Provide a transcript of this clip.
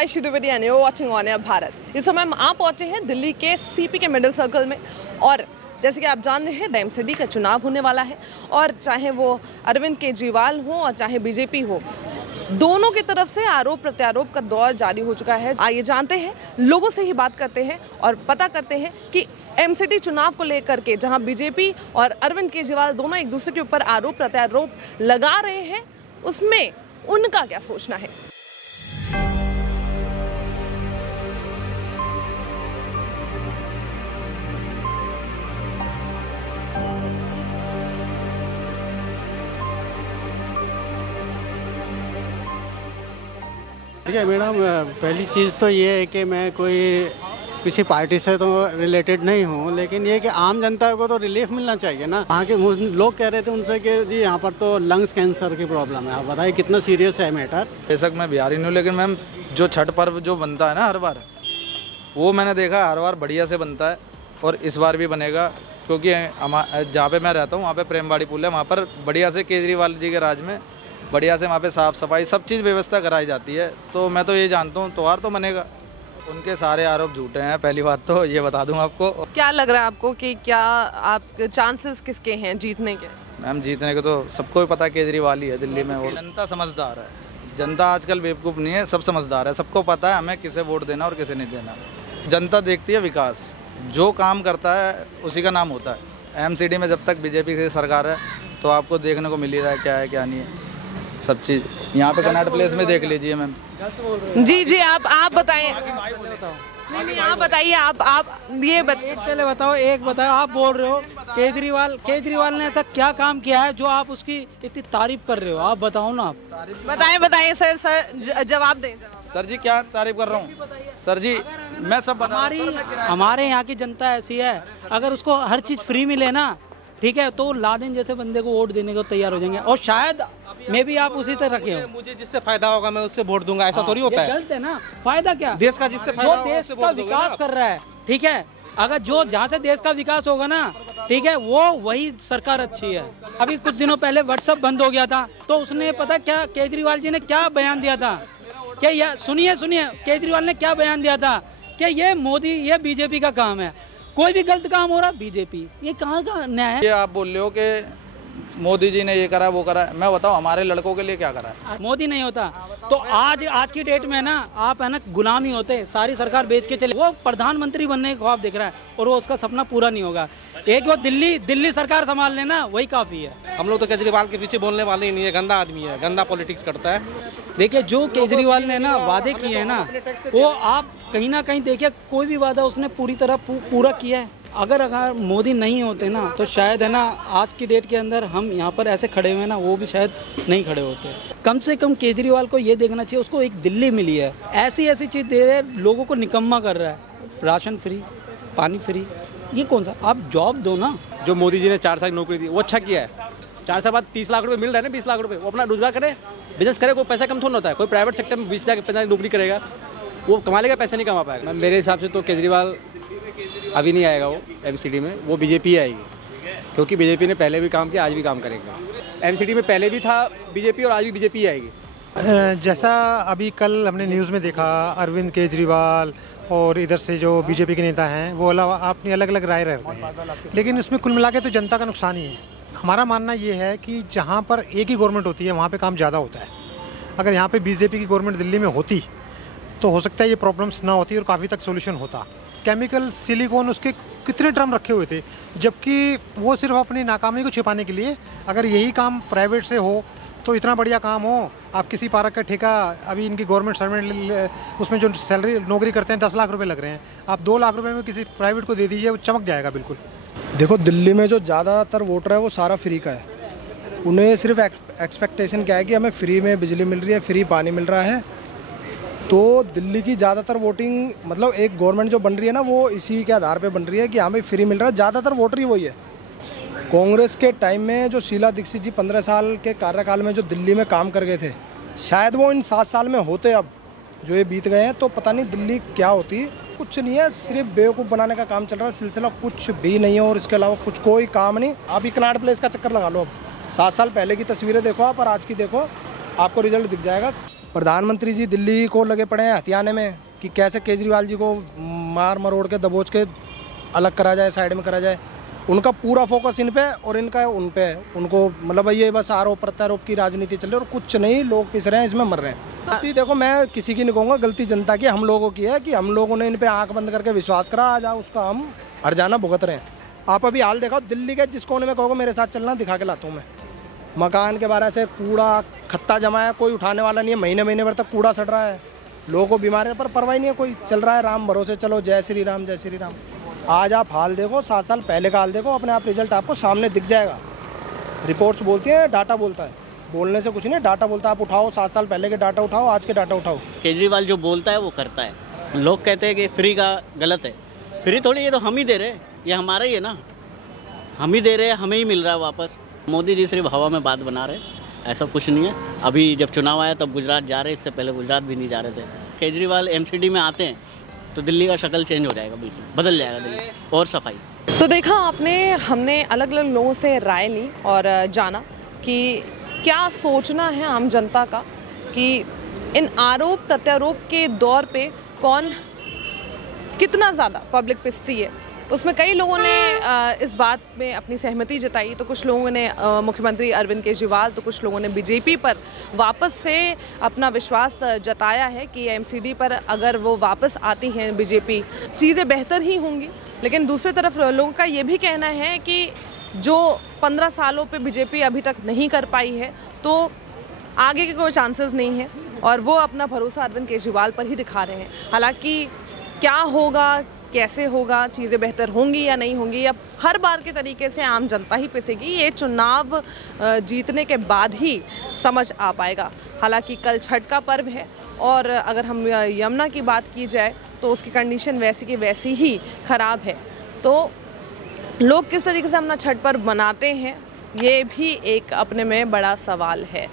वैशी Dwivedi and you watching on air Bharat. इस समय हम पहुंचे हैं दिल्ली के सीपी के मिडिल सर्कल में, और जैसे कि आप जान रहे हैं एमसीडी का चुनाव होने वाला है, और चाहे वो अरविंद केजरीवाल हो और चाहे बीजेपी हो, दोनों की तरफ से आरोप प्रत्यारोप का दौर जारी हो चुका है। आइए जानते हैं, लोगों से ही बात करते हैं और पता करते हैं कि एमसीडी चुनाव को लेकर के जहां बीजेपी और अरविंद केजरीवाल दोनों एक दूसरे के ऊपर आरोप प्रत्यारोप लगा रहे हैं, उसमें उनका क्या सोचना है। ठीक है मैडम, पहली चीज़ तो ये है कि मैं कोई किसी पार्टी से तो रिलेटेड नहीं हूँ, लेकिन ये कि आम जनता को तो रिलीफ मिलना चाहिए ना। वहाँ के लोग कह रहे थे उनसे कि जी यहाँ पर तो लंग्स कैंसर की प्रॉब्लम है। आप बताइए कितना सीरियस है मैटर। बेशक मैं बिहारी नहीं हूँ, लेकिन मैम जो छठ पर्व जो बनता है ना हर बार, वो मैंने देखा हर बार बढ़िया से बनता है, और इस बार भी बनेगा। क्योंकि जहाँ पे मैं रहता हूँ वहाँ पे प्रेमवाड़ी पुल है, वहाँ पर बढ़िया से केजरीवाल जी के राज में बढ़िया से वहाँ पे साफ़ सफाई सब चीज़ व्यवस्था कराई जाती है। तो मैं तो ये जानता हूँ त्यौहार तो बनेगा। उनके सारे आरोप झूठे हैं, पहली बात तो ये बता दूँ आपको। क्या लग रहा है आपको कि क्या आप चांसेस किसके हैं जीतने के? मैम जीतने के तो सबको ही पता है केजरीवाल ही है दिल्ली में। वो जनता समझदार है, जनता आजकल बेवकूफ़ नहीं है, सब समझदार है। सबको पता है हमें किसे वोट देना और किसे नहीं देना। जनता देखती है विकास, जो काम करता है उसी का नाम होता है। एमसीडी में जब तक बीजेपी की सरकार है तो आपको देखने को मिल ही रहा है क्या है क्या नहीं है सब चीज़। यहाँ पे कनाट प्लेस में देख लीजिए मैम। जी आप बताइए। नहीं आप बताइए, आप ये पहले बताओ, एक बताओ। आप बोल रहे हो केजरीवाल ने ऐसा क्या काम किया है जो आप उसकी इतनी तारीफ कर रहे हो? आप बताओ ना। आप बताइए सर जवाब दें। सर जी क्या तारीफ कर रहा हूँ सर जी, मैं सब हमारे यहाँ की जनता ऐसी है, अगर उसको हर चीज़ फ्री मिले ना, ठीक है, तो लादेन जैसे बंदे को वोट देने को तैयार हो जाएंगे। और शायद मैं भी आप उसी तरह रखे हो। मुझे जिससे फायदा होगा मैं उससे वोट दूंगा, ऐसा थोड़ी होता है। गलत है ना। फायदा क्या? देश का जिससे फायदा होगा देश का विकास कर रहा है, ठीक है, अगर जो जहाँ से देश का विकास होगा ना, ठीक है, वो वही सरकार अच्छी है। अभी कुछ दिनों पहले व्हाट्सएप बंद हो गया था, तो उसने पता क्या केजरीवाल जी ने क्या बयान दिया था कि सुनिए केजरीवाल ने क्या बयान दिया था कि ये मोदी ये बीजेपी का काम है, कोई भी गलत काम हो रहा बीजेपी। ये कहाँ का न्याय है? ये आप बोल रहे हो कि मोदी जी ने ये करा वो करा, मैं बताऊं हमारे लड़कों के लिए क्या करा है? मोदी नहीं होता तो आज की डेट में ना आप है ना गुलाम ही होते, सारी सरकार बेच के चले। वो प्रधानमंत्री बनने का ख्वाब देख रहा है और वो उसका सपना पूरा नहीं होगा। एक वो दिल्ली सरकार संभाल लेना वही काफ़ी है। हम लोग तो केजरीवाल के पीछे बोलने वाले ही नहीं है, गंदा आदमी है, गंदा पॉलिटिक्स करता है। देखिए जो केजरीवाल ने ना वादे किए हैं ना, वो आप कहीं ना कहीं देखिए कोई भी वादा उसने पूरी तरह पूरा किया है। अगर मोदी नहीं होते ना तो शायद है ना आज की डेट के अंदर हम यहाँ पर ऐसे खड़े हुए ना, वो भी शायद नहीं खड़े होते। कम से कम केजरीवाल को ये देखना चाहिए, उसको एक दिल्ली मिली है, ऐसी चीज़ दे रहे हैं, लोगों को निकम्मा कर रहा है। राशन फ्री, पानी फ्री, ये कौन सा? आप जॉब दो ना। जो मोदी जी ने 4 साल की नौकरी दी वो अच्छा किया है। 4 साल बाद 30 लाख रुपए मिल रहे हैं ना, 20 लाख रुपए, वो अपना रोजगार करे, बिजनेस करे। कोई पैसा कम थोड़ा होता है। कोई प्राइवेट सेक्टर में 20 लाख 50 नौकरी करेगा, वो कमा लेगा, पैसा नहीं कमा पाएगा। मेरे हिसाब से तो केजरीवाल अभी नहीं आएगा वो एमसीडी में, वो बीजेपी आएगी, क्योंकि बीजेपी ने पहले भी काम किया, आज भी काम करेगा। एमसीडी में पहले भी था बीजेपी और आज भी बीजेपी आएगी। जैसा अभी कल हमने न्यूज़ में देखा, अरविंद केजरीवाल और इधर से जो बीजेपी के नेता हैं वो अपनी अलग अलग राय रख रहे हैं, लेकिन इसमें कुल मिला के तो जनता का नुकसान ही है। हमारा मानना ये है कि जहाँ पर एक ही गवर्नमेंट होती है वहाँ पे काम ज़्यादा होता है। अगर यहाँ पे बीजेपी की गवर्नमेंट दिल्ली में होती तो हो सकता है ये प्रॉब्लम्स ना होती और काफ़ी तक सोल्यूशन होता। केमिकल सिलिकॉन उसके कितने ड्रम रखे हुए थे, जबकि वो सिर्फ अपनी नाकामी को छिपाने के लिए। अगर यही काम प्राइवेट से हो तो इतना बढ़िया काम हो। आप किसी पार्क का ठेका, अभी इनकी गवर्नमेंट सर्वेंट उसमें जो सैलरी नौकरी करते हैं 10 लाख रुपए लग रहे हैं, आप 2 लाख रुपए में किसी प्राइवेट को दे दीजिए, वो चमक जाएगा बिल्कुल। देखो दिल्ली में जो ज़्यादातर वोटर है वो सारा फ्री का है। उन्हें सिर्फ एक्सपेक्टेशन क्या है कि हमें फ्री में बिजली मिल रही है, फ्री पानी मिल रहा है। तो दिल्ली की ज़्यादातर वोटिंग, मतलब एक गवर्नमेंट जो बन रही है ना, वो इसी के आधार पे बन रही है कि हमें फ्री मिल रहा है। ज़्यादातर वोटर ही वही है। कांग्रेस के टाइम में जो शीला दीक्षित जी 15 साल के कार्यकाल में जो दिल्ली में काम कर गए थे, शायद वो इन 7 साल में होते अब जो ये बीत गए हैं, तो पता नहीं दिल्ली क्या होती। कुछ नहीं है, सिर्फ बेवकूफ़ बनाने का काम चल रहा है, सिलसिला कुछ भी नहीं है। और इसके अलावा कुछ कोई काम नहीं। आप ही कनाट प्लेस का चक्कर लगा लो, अब 7 साल पहले की तस्वीरें देखो आप और आज की देखो, आपको रिजल्ट दिख जाएगा। प्रधानमंत्री जी दिल्ली को लगे पड़े हैं हथियाने में कि कैसे केजरीवाल जी को मार मरोड़ के दबोच के अलग करा जाए, साइड में करा जाए। उनका पूरा फोकस इन पे और इनका उन पे, उनको मतलब ये बस आरोप प्रत्यारोप की राजनीति चल रही है और कुछ नहीं, लोग पिस रहे हैं, इसमें मर रहे हैं। गलती देखो मैं किसी की नहीं कहूँगा, गलती जनता की, हम लोगों की है कि हम लोगों ने इन पे आंख बंद करके विश्वास करा, आज उसका हम हरजाना भुगत रहे हैं। आप अभी हाल देखो दिल्ली के जिस कोने में कहोगे मेरे साथ चलना, दिखा के लाता हूँ मैं। मकान के बारे से कूड़ा खत्ता जमा है, कोई उठाने वाला नहीं है, महीने महीने भर तक कूड़ा सड़ रहा है, लोगों को बीमारी पर परवाह नहीं है, कोई चल रहा है राम भरोसे, चलो जय श्री राम जय श्री राम। आज आप हाल देखो, 7 साल पहले का हाल देखो, अपने आप रिजल्ट आपको सामने दिख जाएगा। रिपोर्ट्स बोलती हैं, डाटा बोलता है, बोलने से कुछ नहीं, डाटा बोलता है। आप उठाओ 7 साल पहले के डाटा उठाओ, आज के डाटा उठाओ। केजरीवाल जो बोलता है वो करता है। लोग कहते हैं कि फ्री का गलत है, फ्री थोड़ी, ये तो हम ही दे रहे हैं, ये हमारा ही है ना, हम ही दे रहे हैं, हमें ही मिल रहा है वापस। मोदी जी सिर्फ हवा में बात बना रहे, ऐसा कुछ नहीं है। अभी जब चुनाव आया तब गुजरात जा रहे, इससे पहले गुजरात भी नहीं जा रहे थे। केजरीवाल एमसीडी में आते हैं तो दिल्ली का शक्ल चेंज हो जाएगा, बिल्कुल बदल जाएगा दिल्ली, और सफाई। तो देखा आपने, हमने अलग अलग लोगों से राय ली और जाना कि क्या सोचना है आम जनता का कि इन आरोप प्रत्यारोप के दौर पे कौन कितना ज़्यादा पब्लिक पिसती है। उसमें कई लोगों ने इस बात में अपनी सहमति जताई, तो कुछ लोगों ने मुख्यमंत्री अरविंद केजरीवाल, तो कुछ लोगों ने बीजेपी पर वापस से अपना विश्वास जताया है कि एमसीडी पर अगर वो वापस आती हैं बीजेपी, चीज़ें बेहतर ही होंगी। लेकिन दूसरी तरफ लोगों का ये भी कहना है कि जो 15 सालों पे बीजेपी अभी तक नहीं कर पाई है, तो आगे के कोई चांसेस नहीं है और वो अपना भरोसा अरविंद केजरीवाल पर ही दिखा रहे हैं। हालांकि क्या होगा, कैसे होगा, चीज़ें बेहतर होंगी या नहीं होंगी, अब हर बार के तरीके से आम जनता ही पिसेगी, ये चुनाव जीतने के बाद ही समझ आ पाएगा। हालांकि कल छठ का पर्व है और अगर हम यमुना की बात की जाए तो उसकी कंडीशन वैसी की वैसी ही ख़राब है। तो लोग किस तरीके से अपना छठ पर्व मनाते हैं, ये भी एक अपने में बड़ा सवाल है।